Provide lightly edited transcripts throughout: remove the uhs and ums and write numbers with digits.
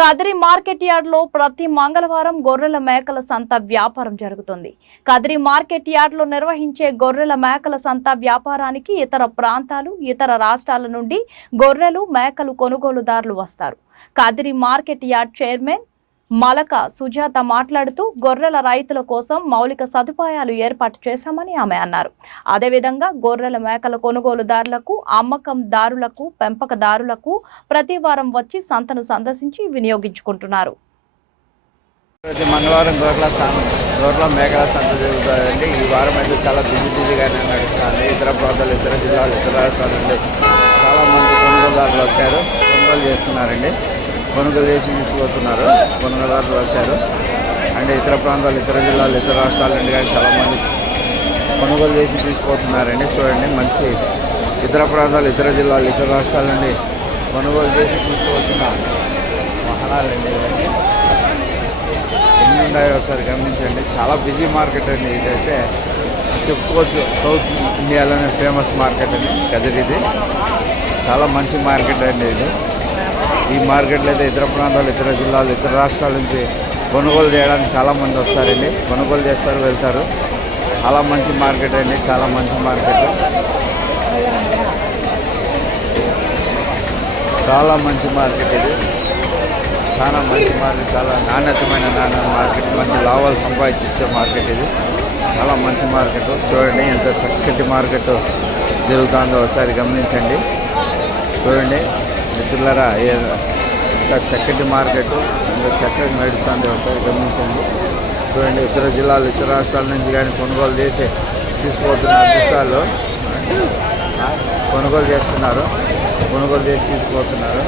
Kadiri market yard లో ప్రతి మంగళవారం గొర్రెల మేకల సంత వ్యాపారం జరుగుతుంది. కదిరి మార్కెట్ యార్డ్ లో నిర్వహించే గొర్రెల మేకల సంత వ్యాపారానికి ఇతర ప్రాంతాలు, ఇతర రాష్ట్రాల నుండి గొర్రెలు, మేకలు కొనుగోలుదారులు వస్తారు. Kadiri market yard chairman Malaka Sujatha మాట్లాడుతూ గొర్రెల రైతుల కోసం మౌలిక సదుపాయాలు ఏర్పాటు చేశామని ఆమె అన్నారు. అదేవిధంగా గొర్రెల మేకల కొనుగోలుదారులకు, అమ్మకందారులకు, పెంపకదారులకు ప్రతి వారం వచ్చి సంతను సందర్శించి వినియోగించుకుంటున్నారు. ప్రతి మంగళవారం గొర్రెల మేకల సంత జరుగుతుందండి. ఈ వారం అయితే చాలా బిజీగానే నడుస్తుంది. ఇతర ప్రాంతాలు, ఇతర జిల్లాలు, ఇతర రాష్ట్రాల నుండి చాలామంది కొనుగోలుదారులు వచ్చారు, కొనుగోలు చేస్తున్నారండి. కొనుగోలు చేసి తీసుకుపోతున్నారు. కొనుగోలుదారులు వచ్చారు అంటే ఇతర ప్రాంతాలు, ఇతర జిల్లాలు, ఇతర రాష్ట్రాల నుండి కానీ చాలామంది కొనుగోలు చేసి తీసుకుపోతున్నారండి. చూడండి, మంచి ఇతర ప్రాంతాలు, ఇతర జిల్లాలు, ఇతర రాష్ట్రాల నుండి కొనుగోలు చేసి తీసుకుపోతున్న వాహనాలండి. ఇవన్నీ ఎన్ని ఉన్నాయో ఒకసారి గమనించండి. చాలా బిజీ మార్కెట్ అండి. ఇదైతే చెప్పుకోవచ్చు సౌత్ ఇండియాలోనే ఫేమస్ మార్కెట్ అండి కదిరిది. చాలా మంచి మార్కెట్ అండి ఇది. ఈ మార్కెట్లో అయితే ఇతర ప్రాంతాలు, ఇతర జిల్లాలు, ఇతర రాష్ట్రాల నుంచి కొనుగోలు చేయడానికి చాలామంది వస్తారండి. కొనుగోలు చేస్తారు, వెళ్తారు. చాలా మంచి మార్కెట్ అండి, చాలా మంచి మార్కెట్, చాలా మంచి మార్కెట్ ఇది. చాలా మంచి మార్కెట్, చాలా నాణ్యతమైన మార్కెట్, మంచి లాభాలు సంపాదించే మార్కెట్ ఇది. చాలా మంచి మార్కెట్. చూడండి ఎంత చక్కటి మార్కెట్ జరుగుతుందో ఒకసారి గమనించండి. చూడండి మిత్రులారా, ఇంత చక్కటి మార్కెట్, ఇంత చక్కగా నడుస్తుంది. ఒకసారి గమనించండి. చూడండి, ఇతర జిల్లాలు, ఇతర రాష్ట్రాల నుంచి కానీ కొనుగోలు చేసి తీసుకుపోతున్న దృశ్యాల్లో కొనుగోలు చేస్తున్నారు. కొనుగోలు చేసి తీసుకుపోతున్నారు.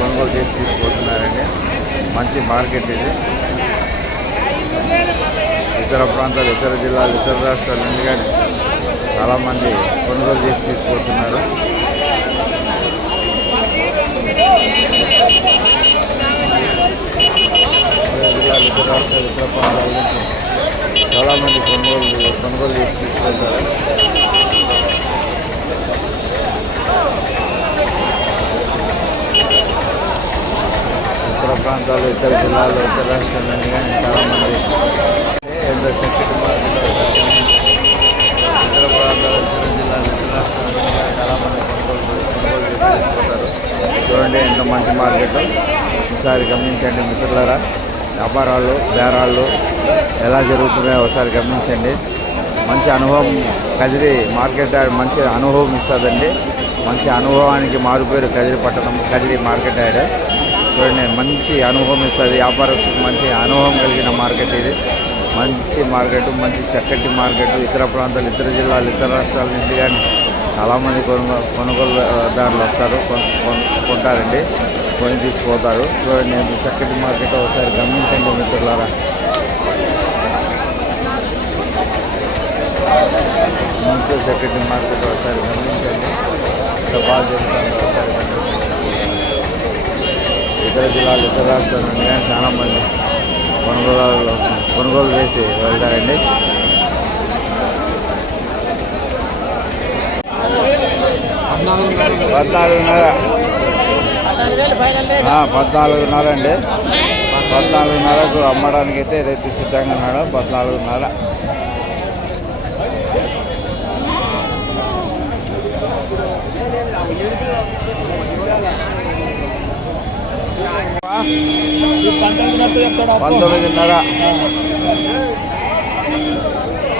కొనుగోలు చేసి తీసుకుపోతున్నారండి. మంచి మార్కెట్ ఇది. ఇతర ప్రాంతాలు, ఇతర జిల్లాలు, ఇతర రాష్ట్రాల నుండి కానీ చాలామంది కొనుగోలు చేసి తీసుకుపోతున్నారు. జిల్లాలు, ఇతర రాష్ట్రాలు, ఇతర ప్రాంతాల నుంచి చాలామంది కొనుగోలు చేసి తీసుకుపోతారు. ఇతర ప్రాంతాలు, ఇతర జిల్లాలు, ఇతర రాష్ట్రాల నుండి కానీ చాలామంది ఎంతో చక్కటి మార్కెట్. ఇతర ప్రాంతాలు, ఇతర జిల్లాలు, ఇతర రాష్ట్రాల నుండి కానీ చాలామంది కొనుగోలు చేసి తీసుకుపోతారు. చూడండి ఎంత మంచి మార్కెట్. ఒకసారి గమనించండి మిత్రులారా. వ్యాపారాలు, బేరాళ్ళు ఎలా జరుగుతున్నాయో ఒకసారి గమనించండి. మంచి అనుభవం కదిరి మార్కెట్ యార్డ్ మంచి అనుభవం ఇస్తుందండి. మంచి అనుభవానికి మారుపేరు కదిరి పట్టణం, కదిరి మార్కెట్ యార్డ్. చూడండి, మంచి అనుభవం ఇస్తుంది. వ్యాపారస్తులకు మంచి అనుభవం కలిగిన మార్కెట్ ఇది. మంచి మార్కెట్, మంచి చక్కటి మార్కెట్. ఇతర ప్రాంతాలు, ఇతర జిల్లాలు, ఇతర రాష్ట్రాల నుంచి కానీ చాలామంది కొనుగోలుదారులు వస్తారు, కొంటారండి, కొని తీసుకుపోతారు. చూడండి ఎంత చక్కటి మార్కెట్. ఒకసారి గమనించండి మిత్రులారా. మంచి చక్కటి మార్కెట్ ఒకసారి గమనించండి. బాగా జరుగుతుంది. ఒకసారి గమనించండి. ఇతర జిల్లాలు, ఇతర రాష్ట్రాల నుండి కానీ చాలామంది కొనుగోలు చేసి వెళ్తారండి. 14.5 అండి. 14.5కు అమ్మడానికి అయితే రైతు సిద్ధంగా ఉన్నాడు. 14.5.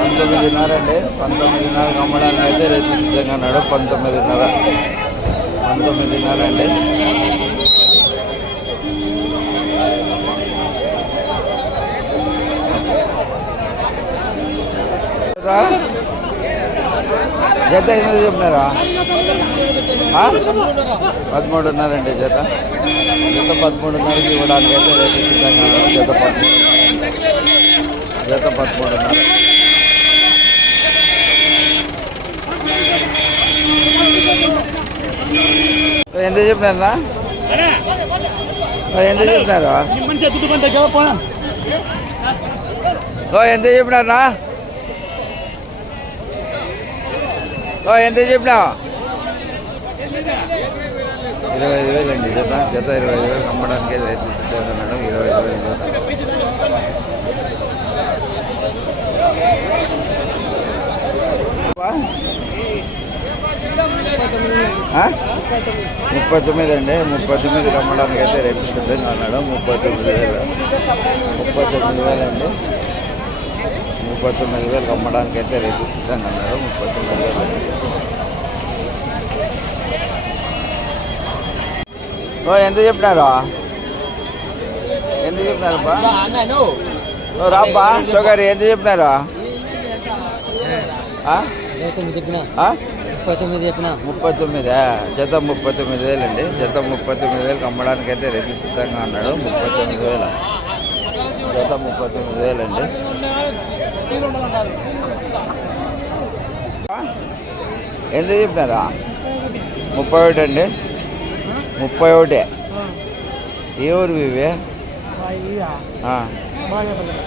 $19.5 అండి. 19.5కు అమ్మడానికి అయితే రైతు సిద్ధంగా ఉన్నాడు. 19.5 అండి. జత ఎనిమిది చెప్పినారా? 13.5 అండి జత. 13.5కి ఇవ్వడానికి అయితే రైతు సిద్ధంగా ఉన్నాడు. జత 13.5. ఎంత చెప్పినారా? ఎంత చెప్పినారా? ఎంత చెప్పినారా? ఎంత చెప్పినా? 25,000 అండి జత 25,000 అమ్మడానికి రైతు సిద్ధంగా ఉన్నాడు. 25,000 జత. ఆ? 39 అండి 39 అమ్మడానికి అయితే రైతు సిద్ధంగా ఉన్నాడు. 39,000 అండి 39,000 అమ్మడానికి అయితే రైతు సిద్ధంగా ఉన్నాడు. 39,000. ఎంత చెప్పినారు బా రాబ్బా షుగర్ ఎంత చెప్పినారు 39 చెప్పిన 39 జత 39,000 అండి జత 39,000 అమ్మడానికి అయితే రైతు సిద్ధంగా ఉన్నాడు. 39,000 జత 39,000 అండి. ఎంత చెప్పినారా 31 అండి 31. ఏ ఊరు ఇవి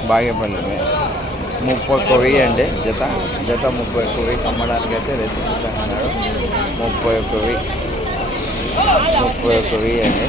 బాగేపల్లి 31,000 అండి జత 31,000 అమ్మడానికి అయితే రైతు సిద్ధంగా ఉన్నాడు. 31,000 అండి.